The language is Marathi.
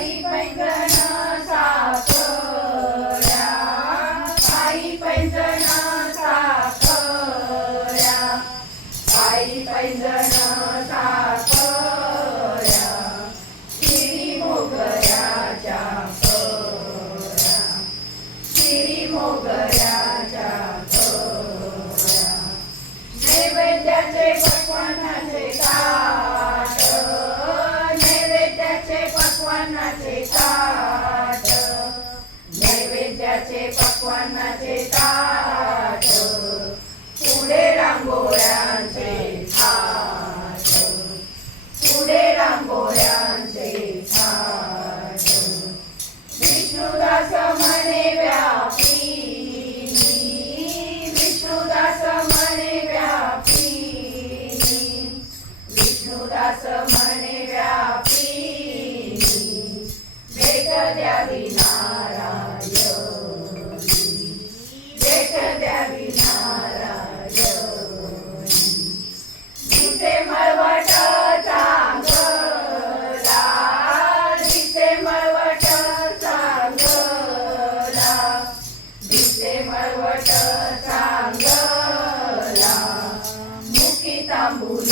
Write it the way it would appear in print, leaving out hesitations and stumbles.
पायी पैंजण साखळ्या, पायी पैंजण साखळ्या, पायी पैंजण साखळ्या, शिरी मोगऱ्याच्या कळ्या, शिरी मोगऱ्याच्या कळ्या, नैवेद्याचे पक्वान्नाचे ताट, नैवेद्याचे पक्वान्नाचे ताट, नैवेद्याचे पक्वान्नाचे ताट, पुढे रांगोळ्यांचे थाट, पुढे रांगोळ्यांचे थाट, विष्णुदास म्हणे व्यापिनी, विष्णुदास म्हणे व्यापिनी, विष्णुदास म्हणे व्यापिनी, भेट द्यावी नारायणी, भेट द्यावी नारायणी, दिसे मळवट चांगला, दिसे मळवट चांगला, दिसे मळवट चांगला, मुखी तांबूल